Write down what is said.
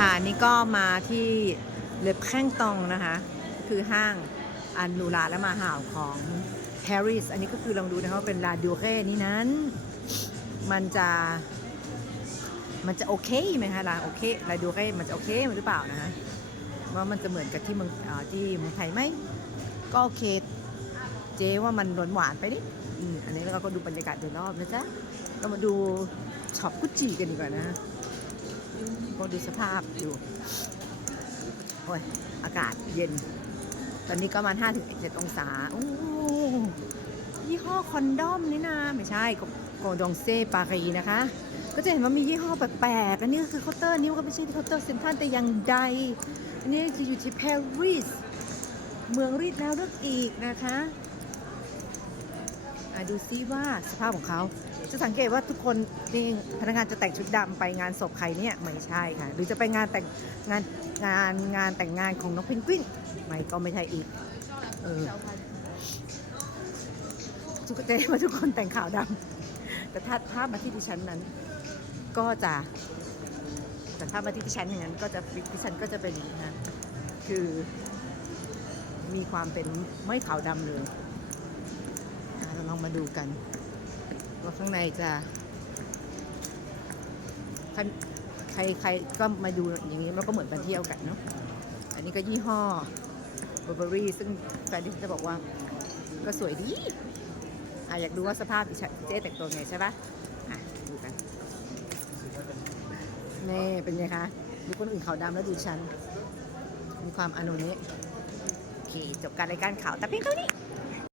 ค่ะนี่ก็มาที่เล็บแข้งตองนะคะ คือห้างอันลูลาและมาห่าวของแฮร์ริสอันนี้ก็คือลองดูนะคะว่าเป็นลาดิวเร่นี้นั้น มันจะ มันจะโอเคไหมคะลาโอเคลาดิวเร่มันจะโอเคหรือเปล่านะคะว่ามันจะเหมือนกับที่เมืองที่เมืองไทยไหมก็โอเค เจ๊ว่ามันหวานหวานไปดิอันนี้เราก็ดูบรรยากาศโดยรอบนะจ๊ะเรามาดูช็อปกุจิกันดีกว่านะ ก็ดูสภาพอยู่โอ้ยอากาศเย็น ตอนนี้ก็มา5ถึง7องศาโอ้ยี่ห้อคอนดอมนี่นะ ไม่ใช่โกดองเซ่ปารีนะคะ ก็จะเห็นว่ามียี่ห้อแปลกๆอันนี้ก็คือเคาน์เตอร์นี้ก็ไม่ใช่เคาน์เตอร์เซ็นทรัลแต่อย่างใด อันนี้จะอยู่ที่ปารีสเมืองรีดแล้วเลือกอีกนะคะ ดูซิว่าสภาพของเขา จะสังเกตว่าทุกคนนี่พนักงานจะแต่งชุดดำไปงานศพใครเนี่ยไม่ใช่ค่ะ หรือจะไปงานแต่งงานงานงานแต่งงานของน้องเพนกวินไม่ก็ไม่ใช่อีกเออทุกคนจะเห็นว่าทุกคนแต่งขาวดำแต่ถ้าถ้ามาที่ดิฉันนั้น ก็จะแต่ถ้ามาที่ดิฉันอย่างนั้นก็จะดิฉันก็จะเป็นนะคือ มีความเป็นไม่ขาวดำเลย เราลองมาดูกัน ว่าข้างในจะใครใครก็มาดูอย่างนี้แล้วก็เหมือนมาเที่ยวกันเนาะอันนี้ก็ยี่ห้อ Burberry ซึ่งแฟนที่จะบอกว่าก็สวยดีอะอยากดูว่าสภาพเจ๊แต่งตัวไงใช่ปะอะดูกันนี่เป็นไงคะดูคนอื่นขาวดำแล้วดูฉัน มีความอนุนี้โอเค จบการรายการข่าวแต่เพียงเท่านี้